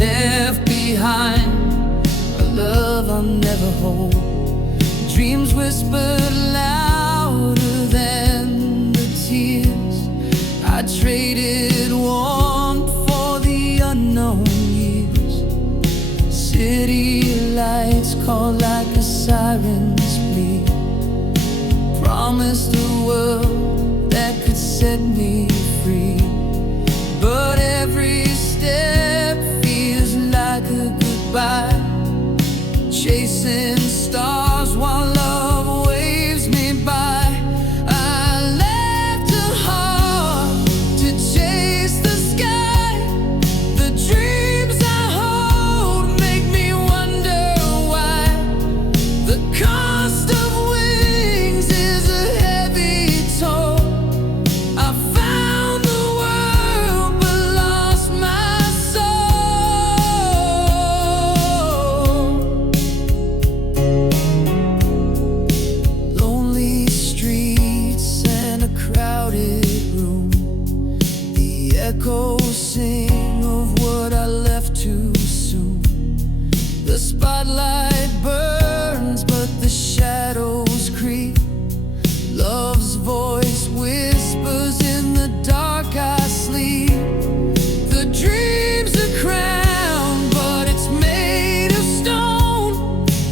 left behind, a love I'll never hold. Dreams whispered louder than the tears. I traded warmth for the unknown years. City lights call like a siren's plea. Promised a world that could set me free, but every step feels like a goodbye. Chasing stars while love waves me by. I left a heart to chase the sky. The dreams I hold make me wonder why. The cost of wings is a heavy toll. I found the world but lost my soul. Lonely streets and a crowded room. The echoes sing of what I left too soon. The spotlight burns but the shadows creep. Love's voice whispers in the dark I sleep. The dream's a crown but it's made of stone.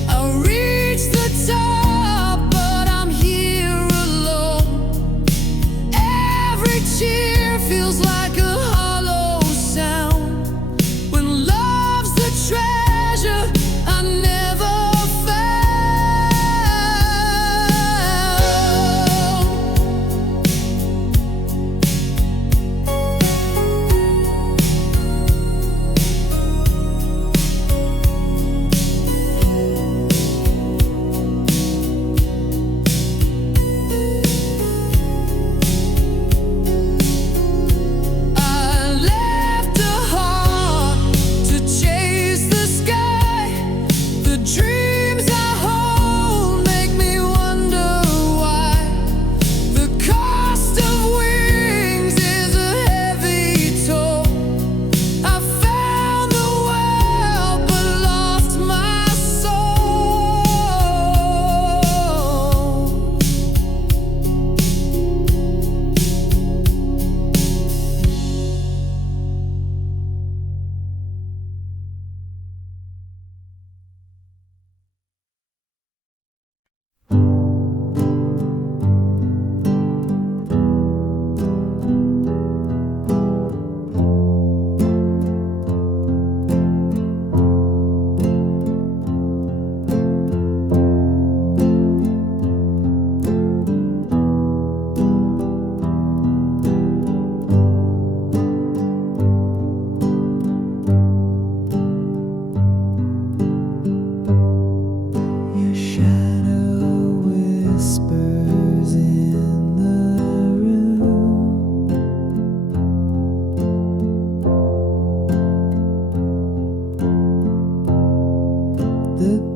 I reach the top but I'm here alone. Every cheer feels like a hollow sound. When love's the treasure I never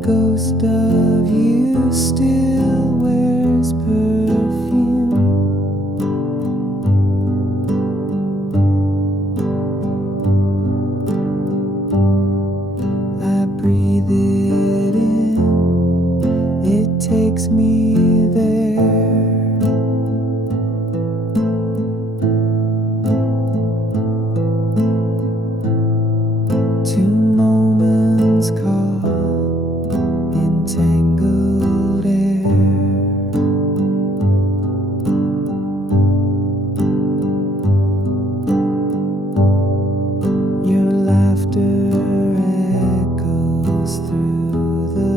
ghost of you still wears perfume. I breathe it in, it takes me there. Two moments caught in tangled air. Your laughter echoes through the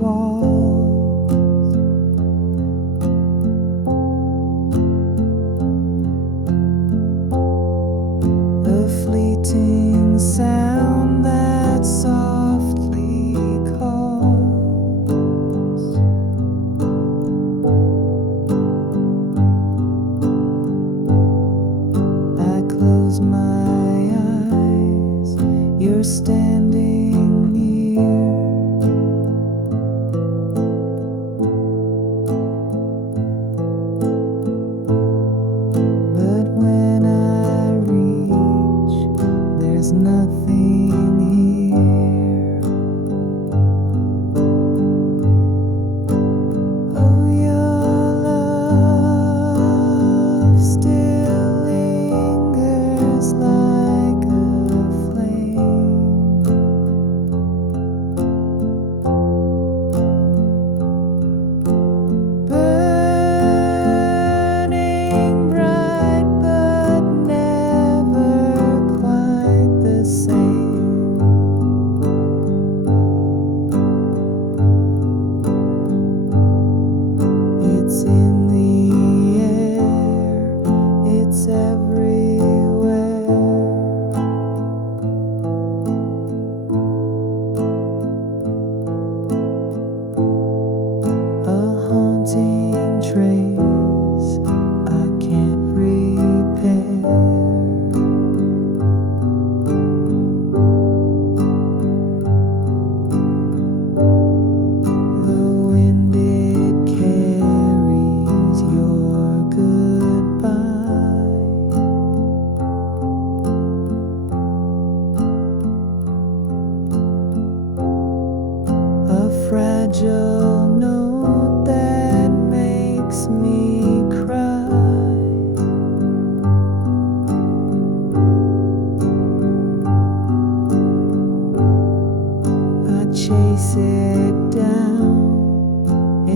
walls. A fleeting sound that softly calls.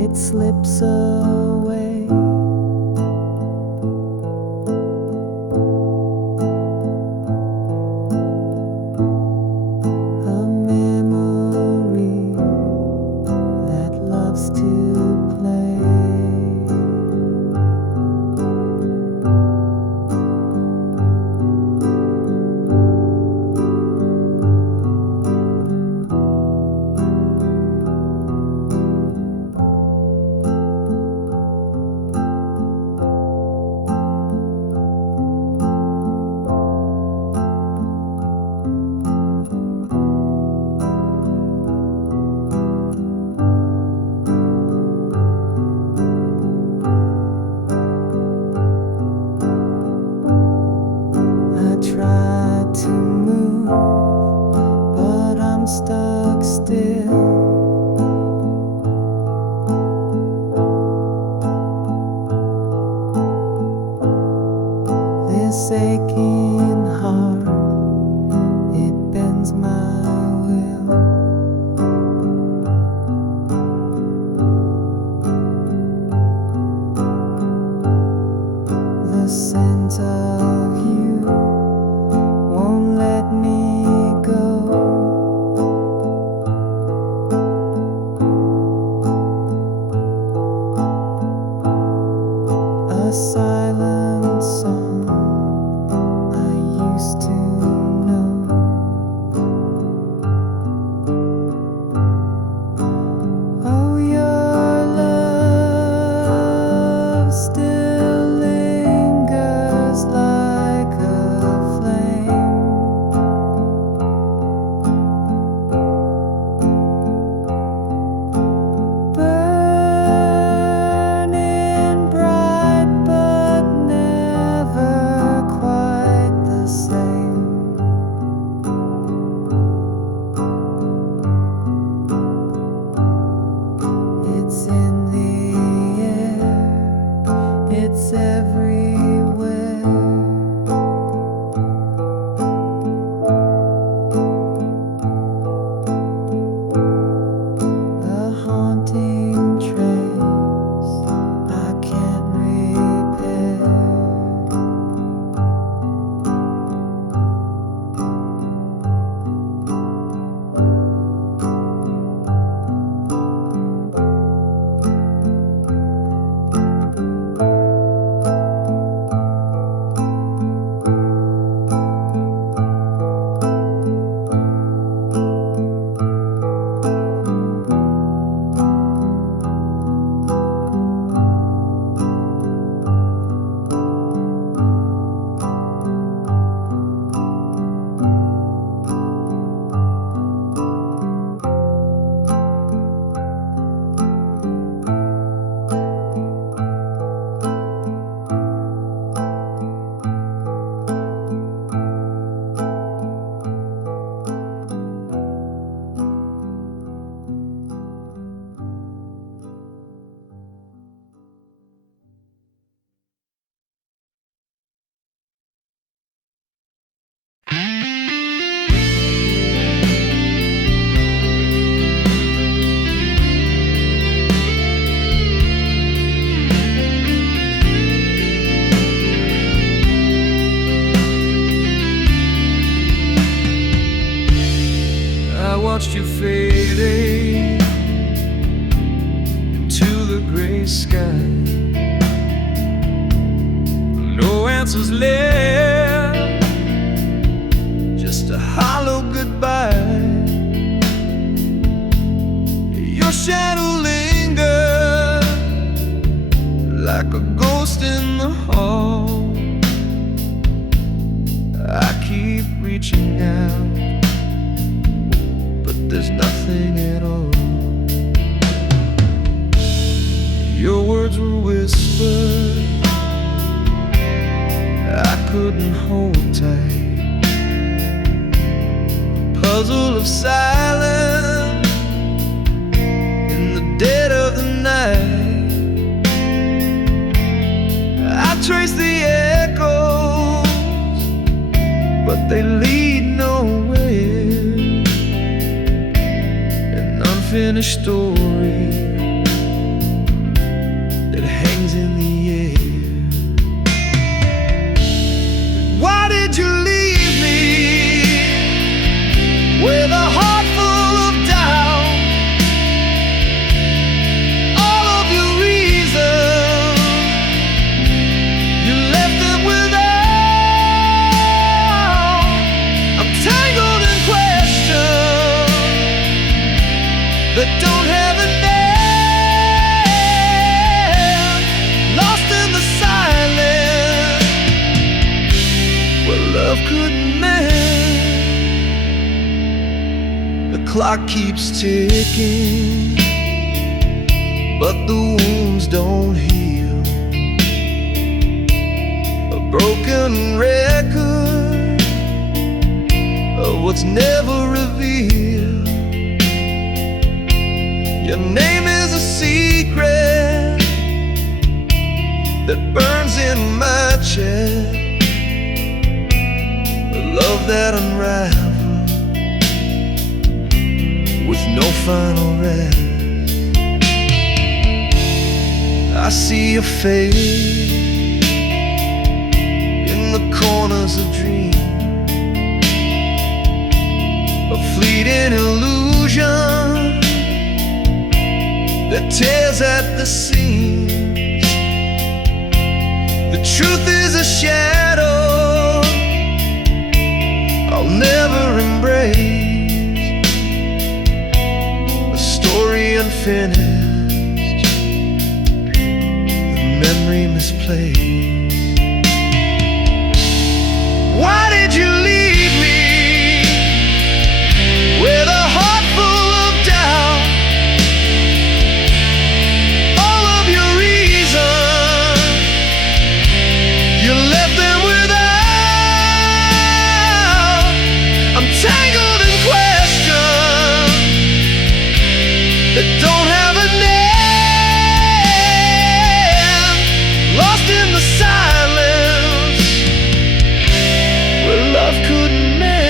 it slips away. A memory that loves to play. Try to move, but I'm stuck still. This aching heart, it bends my will. The scent of you won't let me go. A silent song I used to know. Oh, your love still lingers like a flame. Burning bright, but never quite the same. It's in the air, it's everywhere. A haunting trace I can't repair. I watched you fading into the gray sky. No answers left, just a hollow goodbye. Your shadow lingers like a ghost in the hall. I keep reaching out, there's nothing at all. Your words were whispered, I couldn't hold tight. Puzzle of silence in the dead of the night. I trace the echoes, but they lead nowhere. An unfinished story that hangs in the air. Why did you leave me with a heart full of doubt? All of your reasons, you left them without. I'm tangled in questions that don't have a name, lost in the silence where love couldn't mend. The clock keeps ticking, but the wounds don't heal. A broken record of what's never revealed. Your name is a secret that burns in my chest, a love that unravels with no final rest. I see your face in the corners of dreams, a fleeting illusion that tears at the seams. The truth is a shadow I'll never embrace, a story unfinished, the memory misplaced. Why did you leave me with a heart full of doubt? All of your reasons, you left them without. I'm tangled in questions that don't have a name, lost in the silence where love couldn't mend.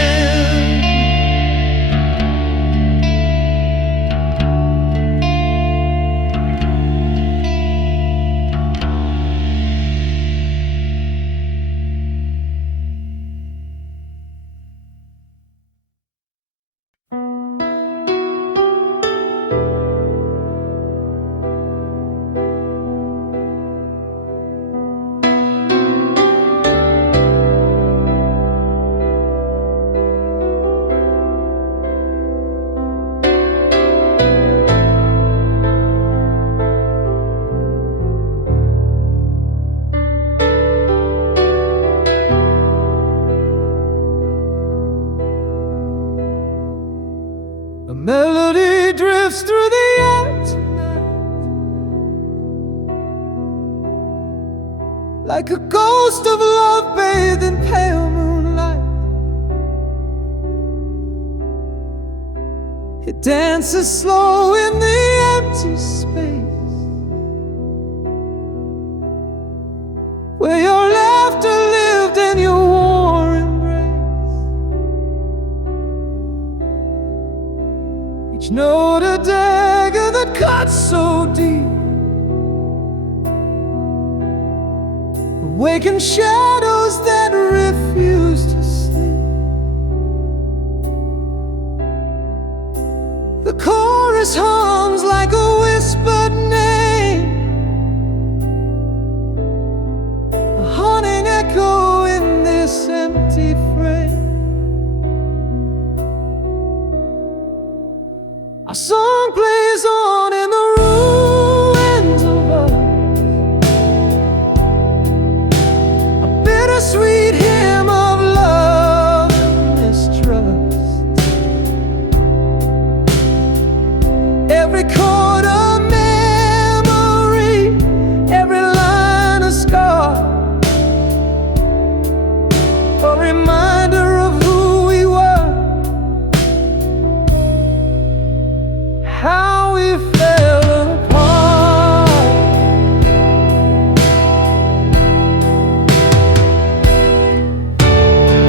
A melody drifts through the air tonight, like a ghost of love bathed in pale moonlight. It dances slow in the empty space where your laughter lived and your warm embrace. Each note a dagger that cuts so deep, awaken shadows that refuse to sleep. The chorus hums like a whispered name, a haunting echo in this empty frame. Our song plays on in the ruins of us, a bittersweet hymn of love and mistrust. Every chord a memory, every line a scar, a reminder of who we were, how we fell apart.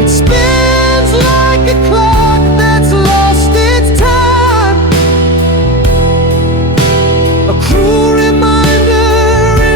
It spins like a clock that's lost its time, a cruel reminder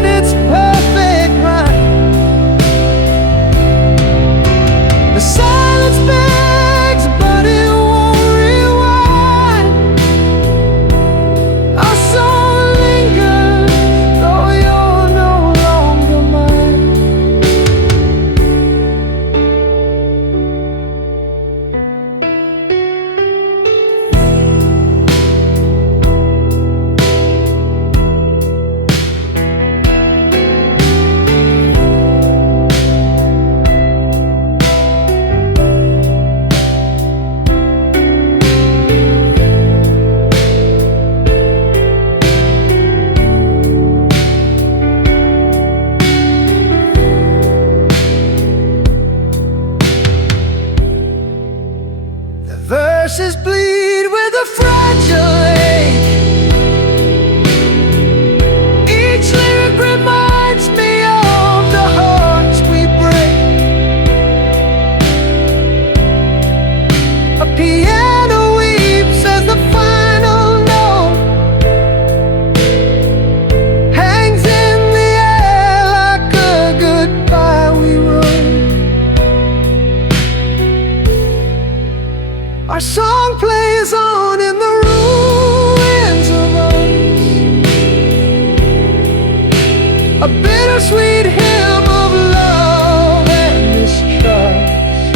sweet hymn of love and mistrust.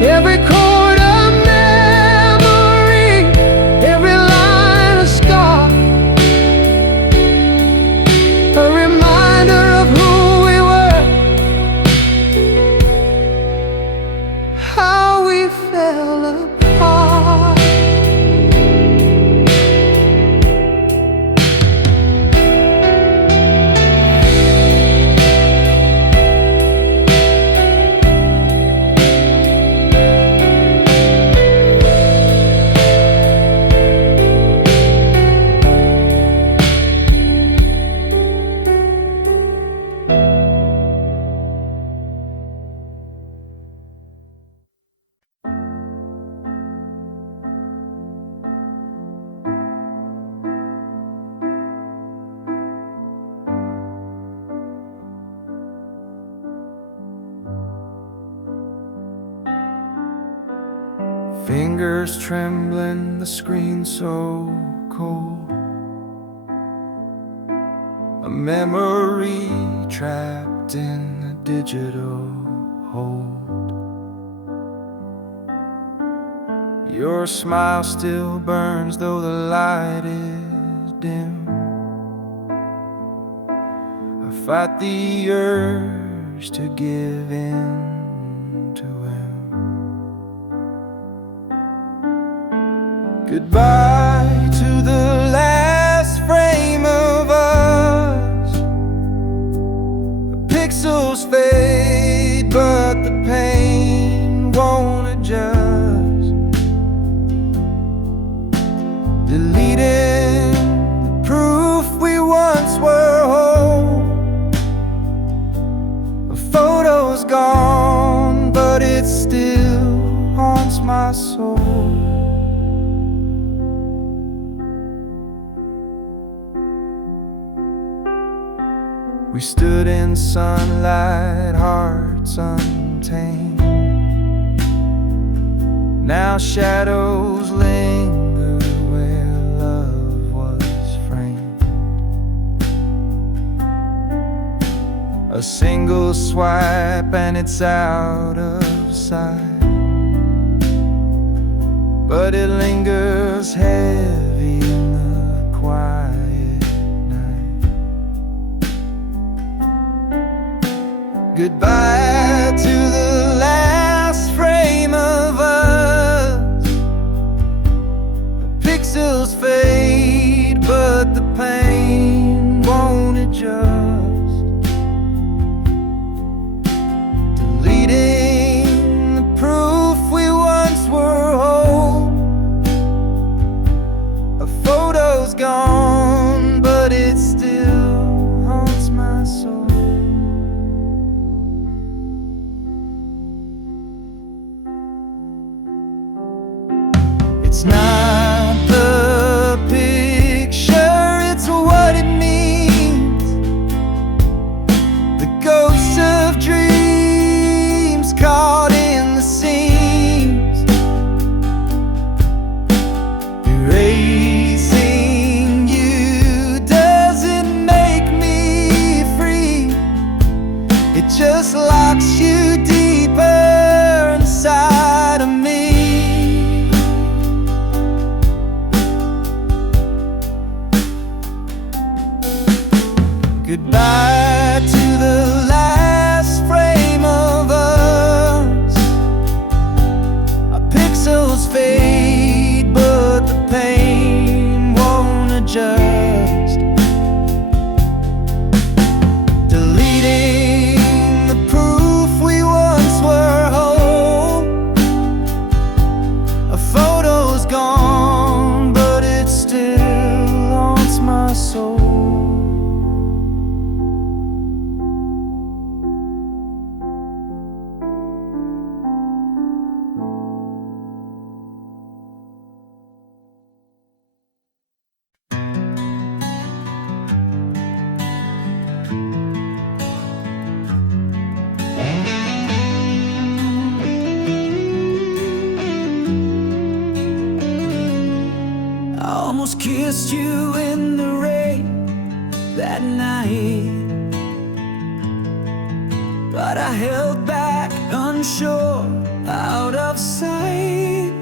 Every chord a memory, every line a scar, a reminder of who we were, how we fell apart. Fingers trembling, the screen so cold, a memory trapped in a digital hold. Your smile still burns though the light is dim. I fight the urge to give in to him. Goodbye to the last frame of us. The pixels fade, but the pain won't adjust. Deleting the proof we once were whole. A photo's gone, but it still haunts my soul. We stood in sunlight, hearts untamed. Now shadows linger where love was framed. A single swipe and it's out of sight, but it lingers heavy in the quiet. Goodbye to the last frame of us. The pixels fade, but the pain won't adjust. Deleting the proof we once were whole. A photo's gone, but it still haunts my soul. It's not the picture, it's what it means. The ghosts of dreams caught in the seams. Erasing you doesn't make me free. It just locks you deeper inside of me. Goodbye to the last frame of us. Our pixels fade, but the pain won't adjust. Deleting the proof we once were whole. A photo's gone, but it still haunts my soul. I almost kissed you in the rain. that night, but I held back, unsure, out of sight.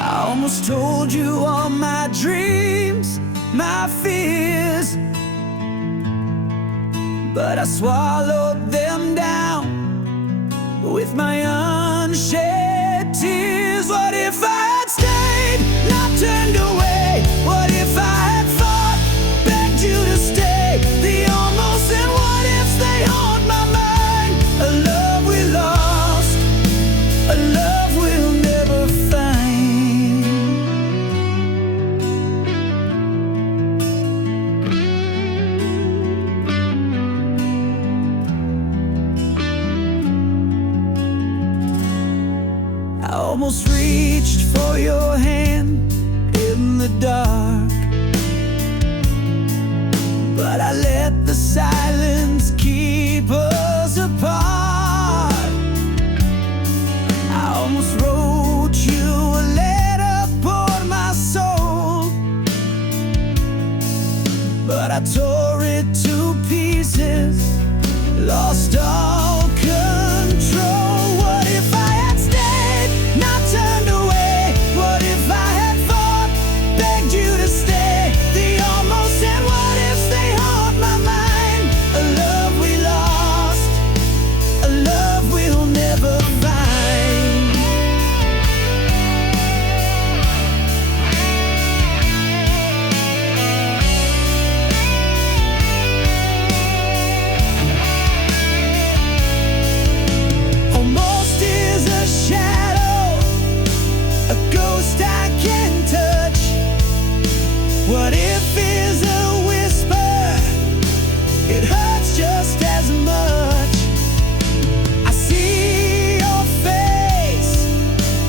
I almost told you all my dreams, my fears, but I swallowed them down with my unshed tears. What if I had stayed, not turned away? What if I had fought, begged you to stay? The almost and what ifs, they haunt my mind. A love we lost, a love we'll never find. I almost reached for your hand in the dark, but I let the silence keep us apart. I almost wrote you a letter, poured my soul, but I tore it to pieces, lost all control. What if I had stayed, not turned away? What if I had fought, begged you to stay? The almost and what ifs, they haunt my mind. A love we lost, a love we'll never find. Almost is a shadow, a ghost I can touch. What if is a whisper, it hurts just as much. I see your face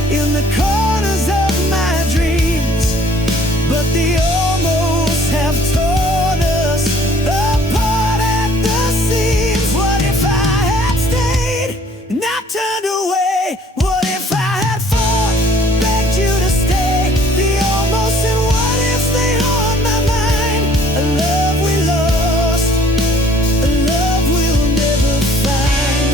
in the corners of my dreams, but the almost have torn us apart at the seams. What if I had stayed, not turned away? What if I had fought, begged you to stay? The almost and what ifs, they haunt my mind. A love we lost, a love we'll never find.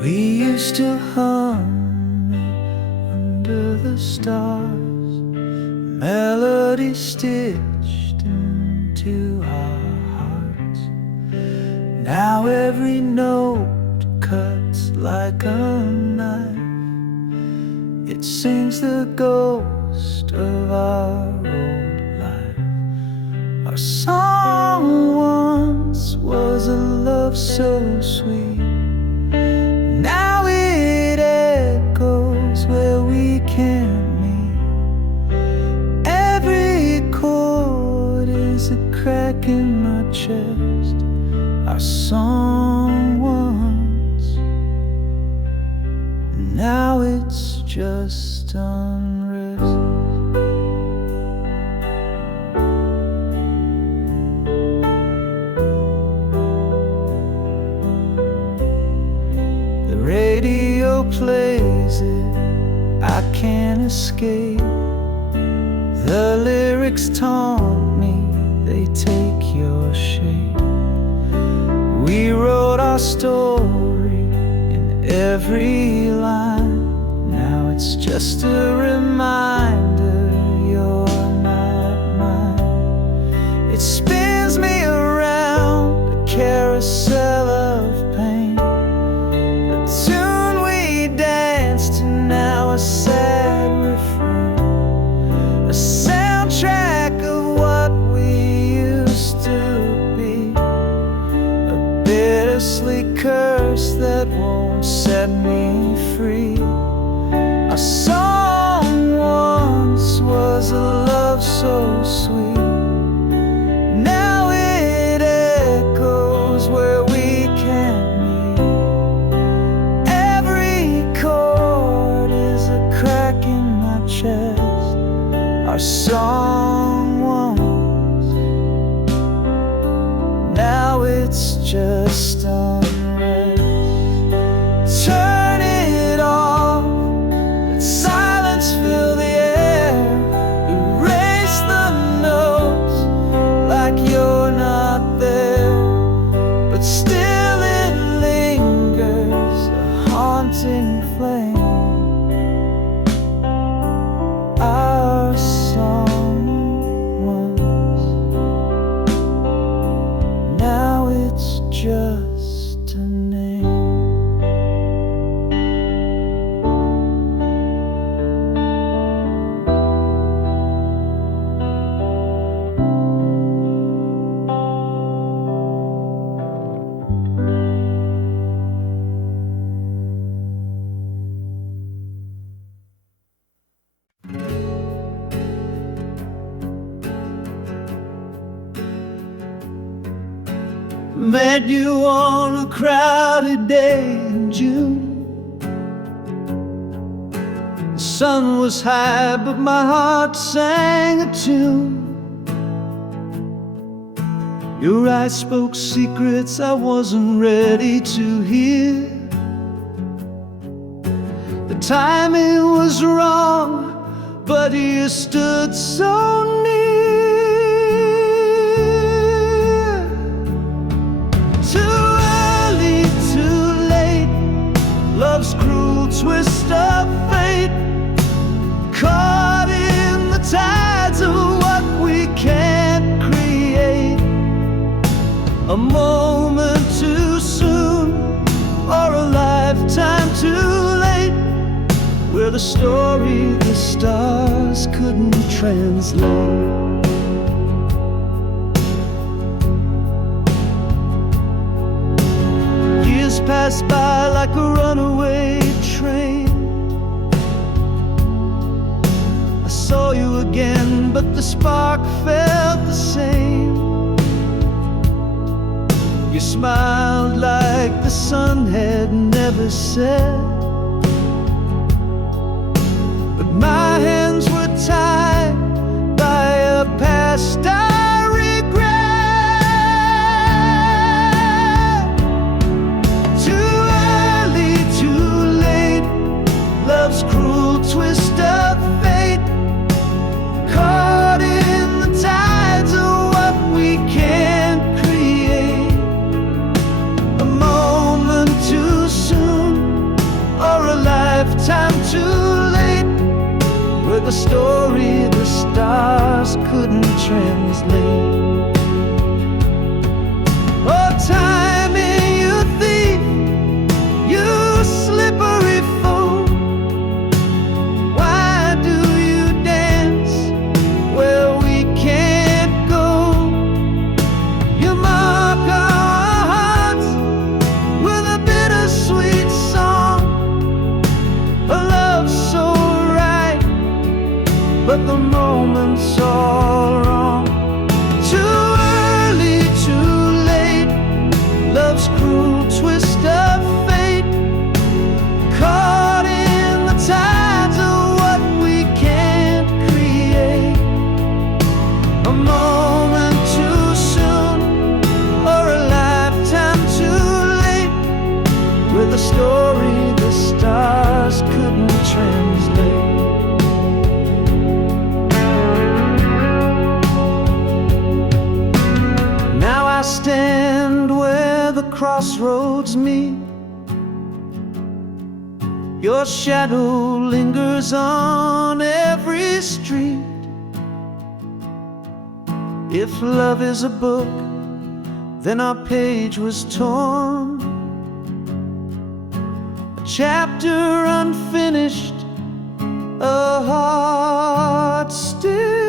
We used to hum under the stars, melody stitched into our hearts. Now every note cuts like a knife. It sings the ghost of our old life. Our song once was a love so sweet. Now it echoes where we can't meet. Every chord is a crack in my chest. Our song once, now it's just unrest. The radio plays it, I can't escape. The lyrics taunt me, they take your shape. We wrote our story in every line. Now it's just a reminder you're not mine. It spins me around a carousel of pain. The tune we danced to, now a sad refrain. A soundtrack of what we used to be. A it's just unrest. Turn it off, let silence fill the air. Erase the notes like you're not there, but still it lingers, a haunting flame. Our song once, now it's just a name. Met you on a crowded day in June. The sun was high, but my heart sang a tune. Your eyes spoke secrets I wasn't ready to hear. The timing was wrong, but you stood so near. Love's cruel twist of fate, caught in the tides of what we can't create. A moment too soon, or a lifetime too late, we're the story the stars couldn't translate. Passed by like a runaway train. I saw you again, but the spark felt the same. You smiled like the sun had never set, but my hands were tied by a past I regret. Love's cruel twist of fate, caught in the tides of what we can't create. A moment too soon, or a lifetime too late, we're the story the stars couldn't translate. Oh, timing, you thief, you slippery fool. But the moment's all wrong. Too early, too late. Love's cruel twist of fate, caught in the tides of what we can't create. A moment too soon, or a lifetime too late, with a story the stars couldn't translate. I stand where the crossroads meet. Your shadow lingers on every street. If love is a book, then our page was torn. A chapter unfinished, a heart still.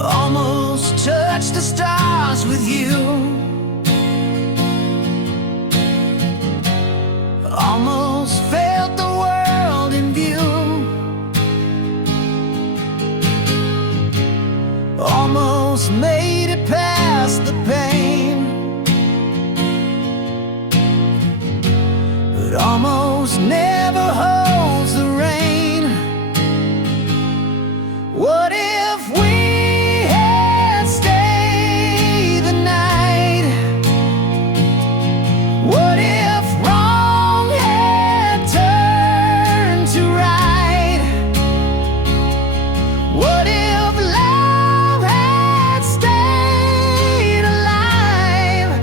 Almost touched the stars with you. but almost never holds the rain. What if we had stayed the night? What if wrong had turned to right? What if love had stayed alive?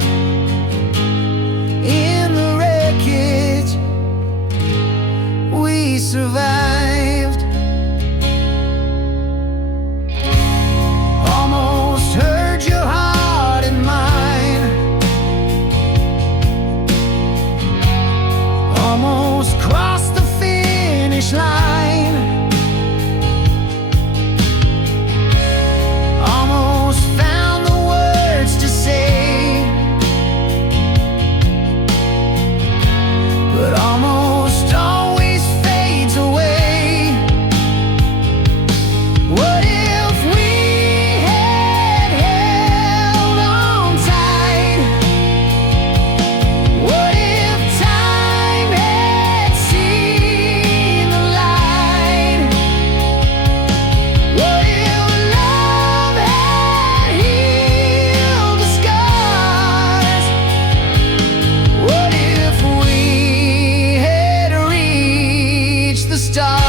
In the wreckage, we survived. Almost hurt your heart and mine. Almost crossed the finish line. Almost found the words to say, but almost always fades away. What if we had held on tight? What if time had seen the light? What if love had healed the scars? What if we had reached the stars?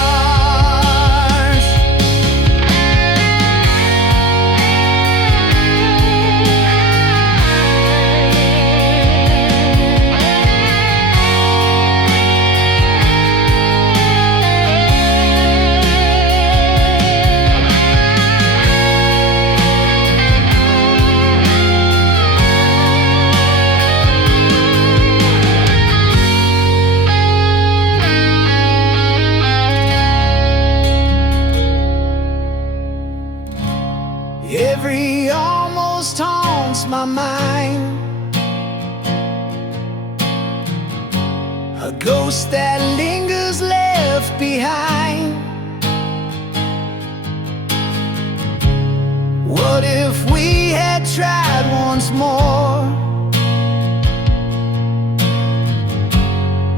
Every almost haunts my mind, a ghost that lingers left behind. What if we had tried once more?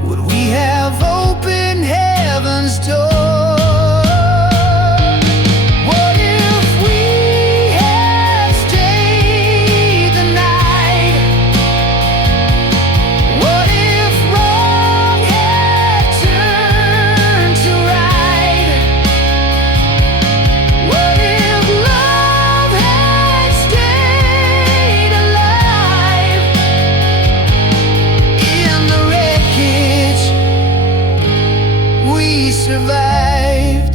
Would we have opened heaven's door? What if we had stayed the night? What if wrong had turned to right? What if love had stayed alive? In the wreckage, we survived.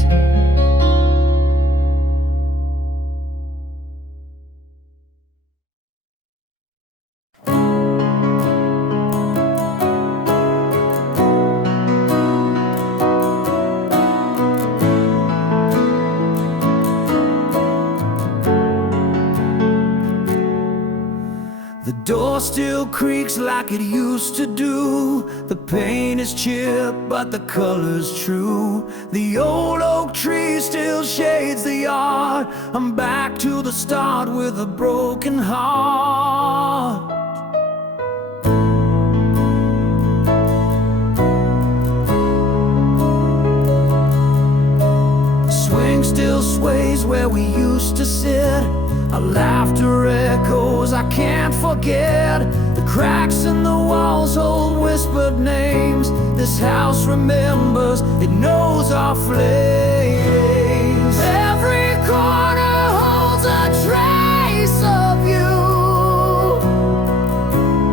The door still creaks like it used to do. The paint is chipped, but the color's true. The old oak tree still shades the yard. I'm back to the start with a broken heart. Swing still sways where we used to sit. Our laughter echoes, I can't forget. The cracks in the walls hold whispered names. This house remembers, it knows our flames. Every corner holds a trace of you,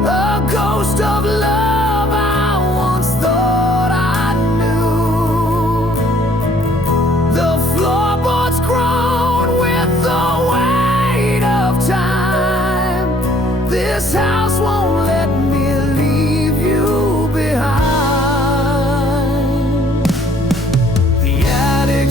a ghost of love I once thought I knew. The floorboards groan with the weight of time. This house won't let me leave you behind. The attic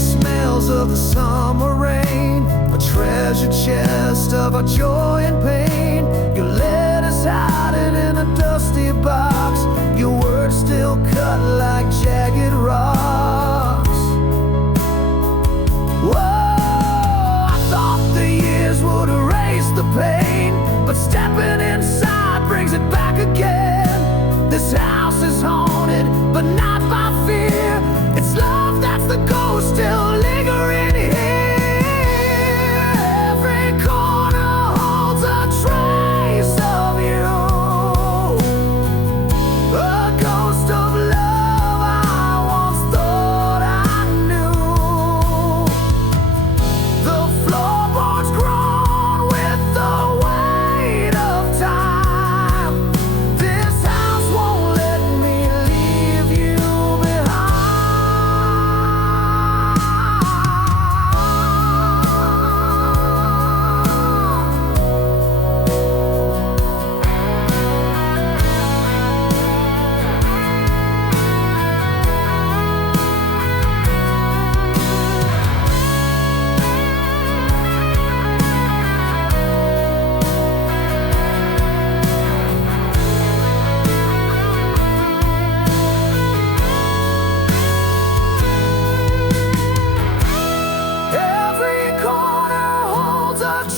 house is haunted, but not by fear. It's love that's the ghost still lingering here. Every corner holds a trace of you, a ghost of love I once thought I knew. The floorboards groan with the weight of time. This house won't let me leave you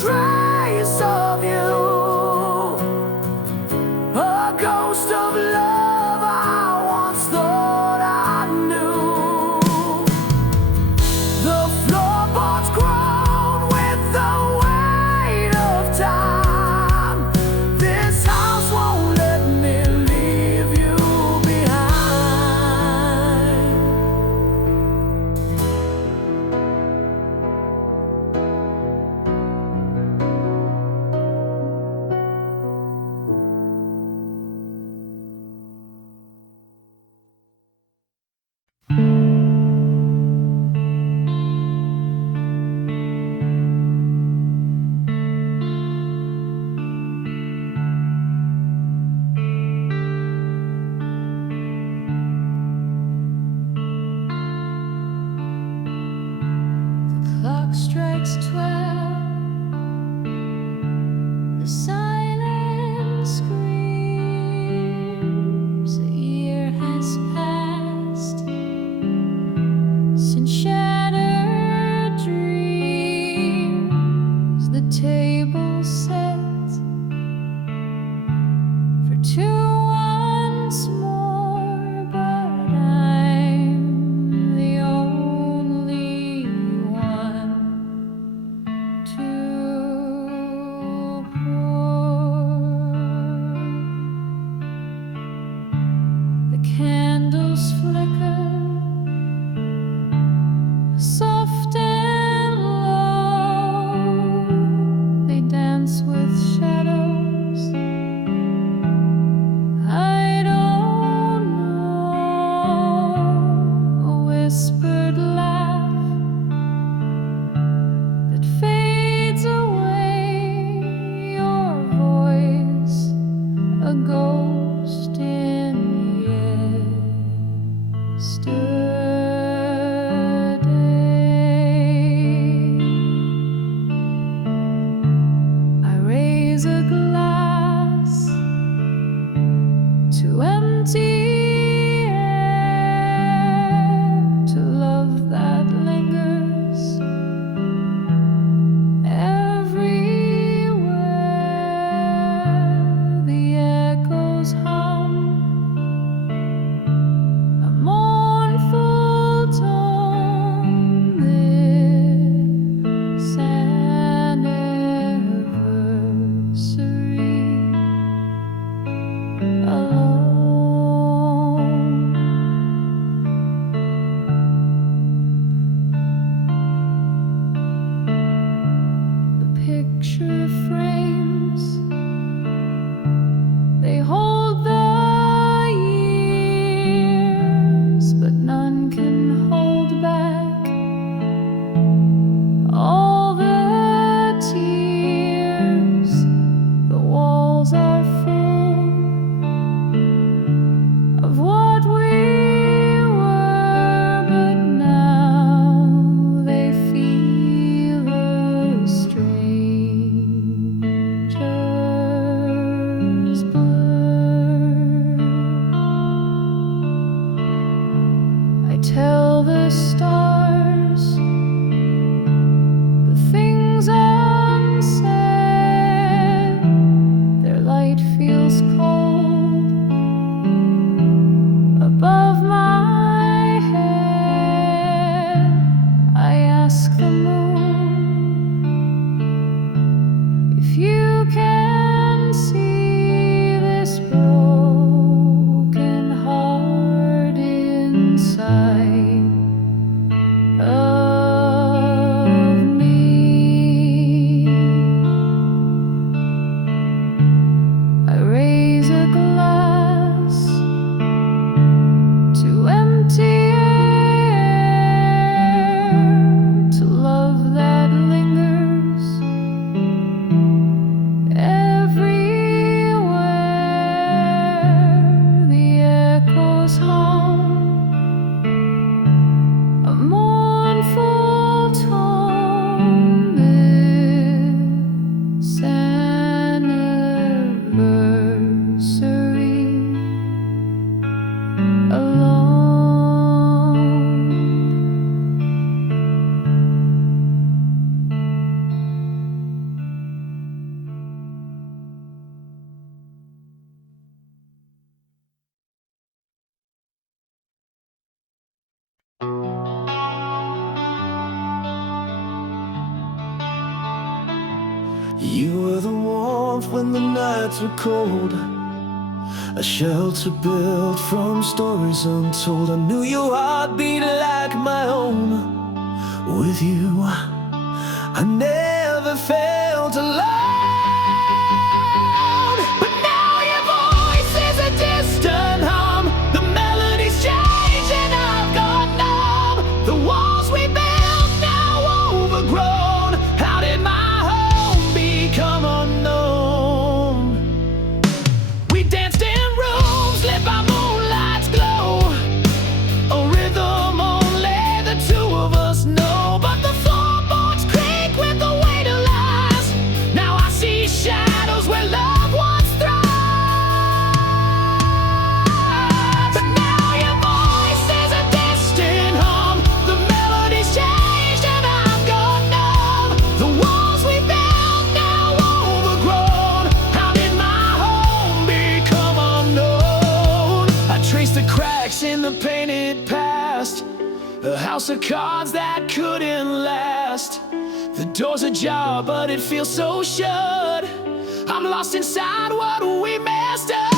trace of you, a ghost of love I once thought I knew. The floorboards groan with the weight of time. This house won't let me leave you clock strikes 12. The silence screams. A year has passed since shattered dreams. The table set for two once more, but I'm the only one to pour. The candles flicker soft and low. They dance with shadows I don't know. A whispered laugh that fades away. Your voice, a ghost in yesterday. I raise a glass to empty air, to love that lingers everywhere. The echoes hum a mournful tone. This anniversary alone. The picture frames, they hold the years, but none can hold back all the tears. The walls are full of what we were, but now they feel a stranger's blur. I tell the stars the things unsaid. Their light feels cold You were the warmth when the nights were cold, a shelter built from stories untold. I knew your heart beat like my own. With you, I never felt alone. But now your voice is a distant hum. The melody's changed and I've got numb. The walls we built now overgrown. How did my home become unknown? We danced in rooms lit by moonlight's glow, a rhythm only the two of us know. But the floorboards creak with the weight of lies. Now I see shadows where love once thrived. But now your voice is a distant hum. The melody's changed and I've got numb. The walls we built now overgrown. How did my home become unknown? I traced the cracks in the painted past, a house of cards that couldn't last. The door's ajar, but it feels so shut. I'm lost inside what we messed up.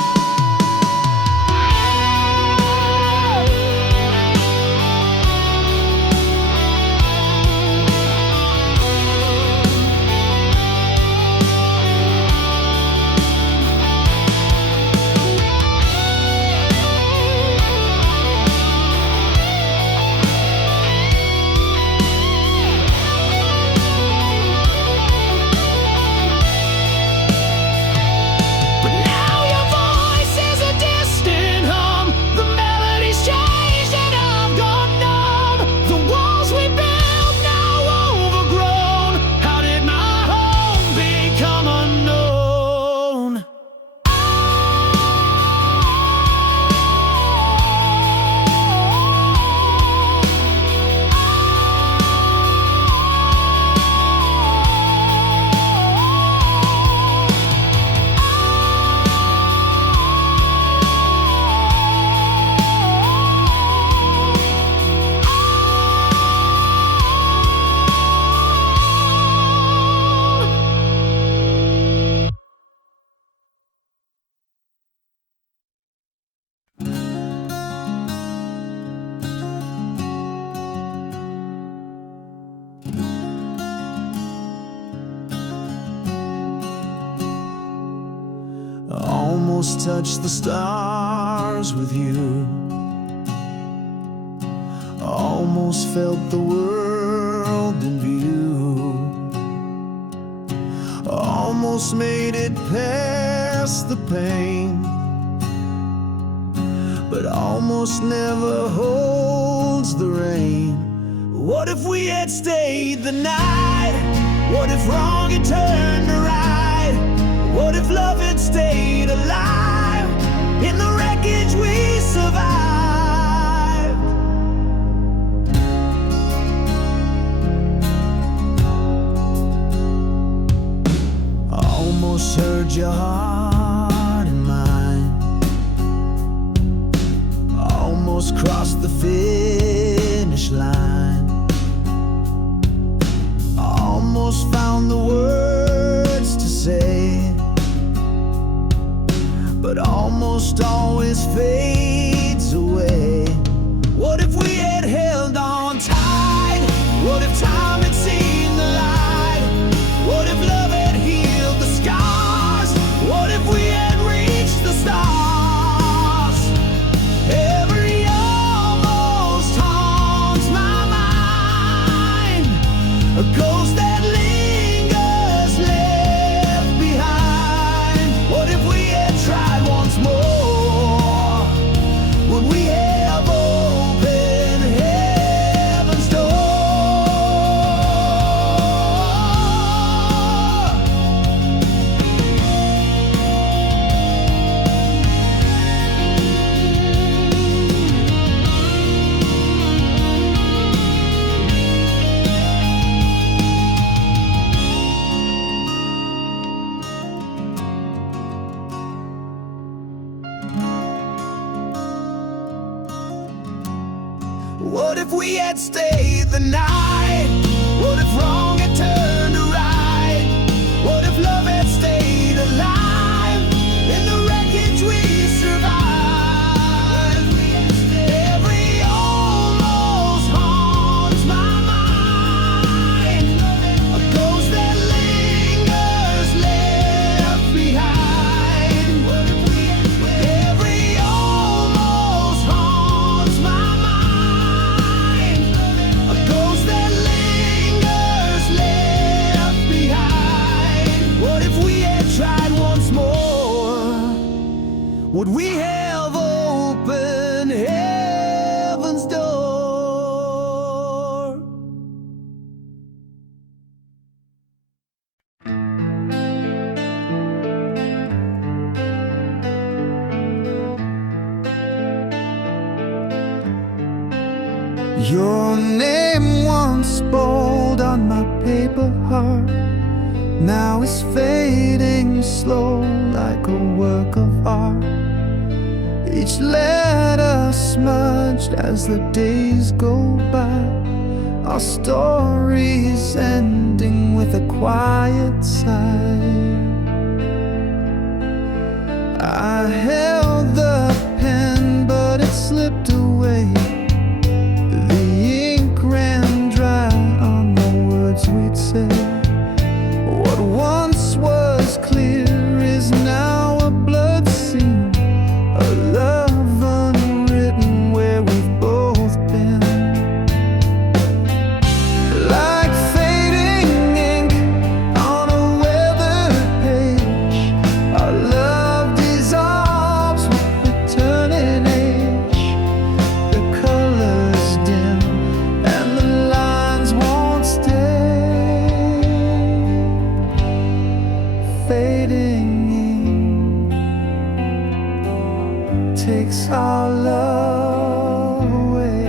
Almost touched the stars with you, almost felt the world in view, almost made it past the pain, but almost never holds the rain. What if we had stayed the night? What if wrong had turned to right? What if love had stayed alive? In the wreckage we survived. I almost heard your heart in mine, I almost crossed the finish line, I almost found the words to say, but almost always fades away. What if we had held on tight? What if time had seen the light? What if love had healed the scars? What if we had reached the stars? Every almost haunts my mind, a ghost that lingers left behind. What if we had tried once more? Would we have opened heaven's door? What if we had stayed the night? What if wrong had turned to right? What if Your name once bold on my paper heart now is fading slow like a work of art. Each letter smudged as the days go by. Our story's ending with a quiet sigh. I held the pen, but it slipped away. The ink ran dry on the words we'd say. What once was clear is now a blood scene, a love unwritten where we've both been. Like fading ink on a weathered page, our love dissolves with returning age. The colors dim and the lines won't stay. Fading ink takes our love away.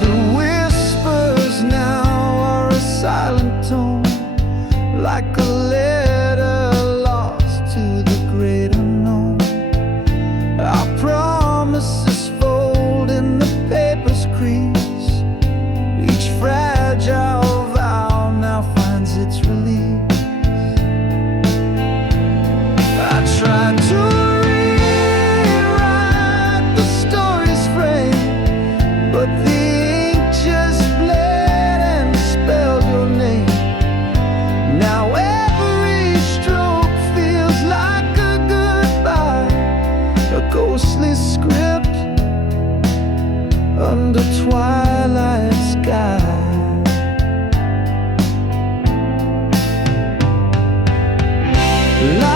The whispers now are a silent tone, like a letter lost to the great unknown. Our promises fold in the paper's crease. Each fragile vow now finds its release. I tried to rewrite the story's frame, but the ink just bled and spelled your name. Now every stroke feels like a goodbye, a ghostly script under twilight sky. Like